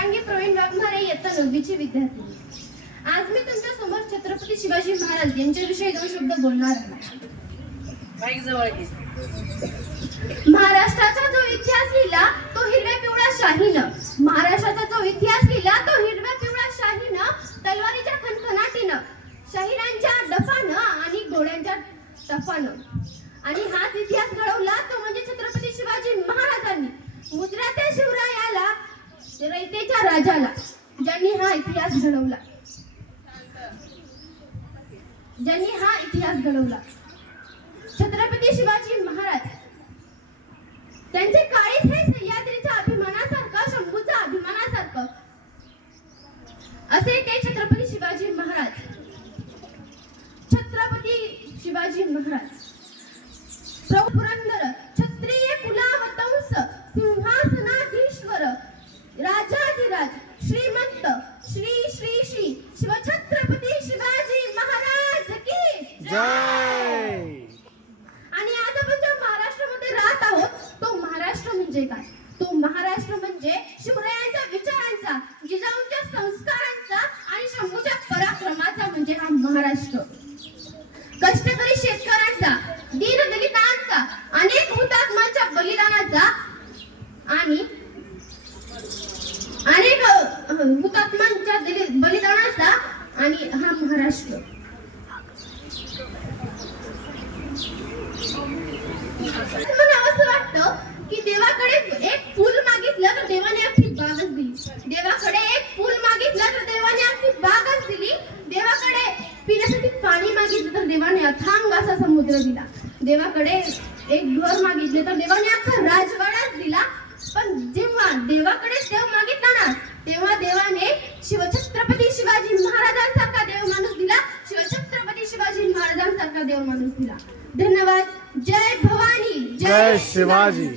स्वरांगी प्रवीण वाघमारे इयत्ता 9वीची विद्यार्थी. आज मी तुमच्या समोर छत्रपती शिवाजी महाराज यांच्याविषयी 2 शब्द बोलणार आहे. महाराष्ट्राचा जो इतिहास लिहिला तो हिरव्या पिवळ्या शाहीनं, महाराष्ट्राचा जो इतिहास लिहिला तो हिरव्या पिवळ्या शाहीनं, तलवारीच्या खणखणाटीनं, शाहिरांच्या डफानं आणि घोड्यांच्या टफानं. आणि हाच इतिहास घडवला तो म्हणजे छत्रपती शिवाजी महाराजांनी. मुजऱ्याच्या शिवरायाला, रयतेच्या राजाला, ज्यांनी हा इतिहास घडवला, ज्यांनी हा इतिहास घडवला. छत्रपती शिवाजी महाराज त्यांचे काळीज हे सह्याद्रीच्या अभिमानासारखं, शंभूच्या अभिमानासारखं असे ते छत्रपती शिवाजी महाराज. छत्रपती शिवाजी महाराज प्रभू पुरंदर क्षत्रिय कुलावतंस सिंहासनाधीश्वर राजाधिराज श्रीमंत श्री श्री श्री शिवछत्रपती शिवाजी महाराज की जय. आणि आज आपण ज्या महाराष्ट्रामध्ये राहत आहोत तो महाराष्ट्र म्हणजे काय? तो महाराष्ट्र म्हणजे शिवरायांच्या विचारांचा, जिजाऊंच्या संस्कारांचा आणि शंभूच्या पराक्रमाचा म्हणजे हा महाराष्ट्र. कष्टकरी शेतकऱ्यांचा, दीनदलितांचा, अनेक हुतात्म्यांच्या बलिदानाचा आणि अनेक हुतात्म्यांच्या बलिदानाचा आणि हा महाराष्ट्र. मला असं वाटतं की देवाकडे एक फूल मागितलं तर देवाने अख्खी बागच दिली. देवाकडे एक फूल मागितलं तर देवाने अख्खी बागच दिली. देवाकडे पिण्यासाठी पाणी मागितलं तर देवाने अथांग असा समुद्र दिला. देवाकडे एक घर मागितले तर देवाने अख्खा राजवाडाच दिला. पण जेव्हा देवाकडे देव मागितला ना तेव्हा देवाने शिवछत्रपती शिवाजी महाराजांसारखा देव माणूस दिला. शिवछत्रपती शिवाजी महाराजांसारखा देव माणूस दिला. धन्यवाद. जय भवानी, जय शिवाजी.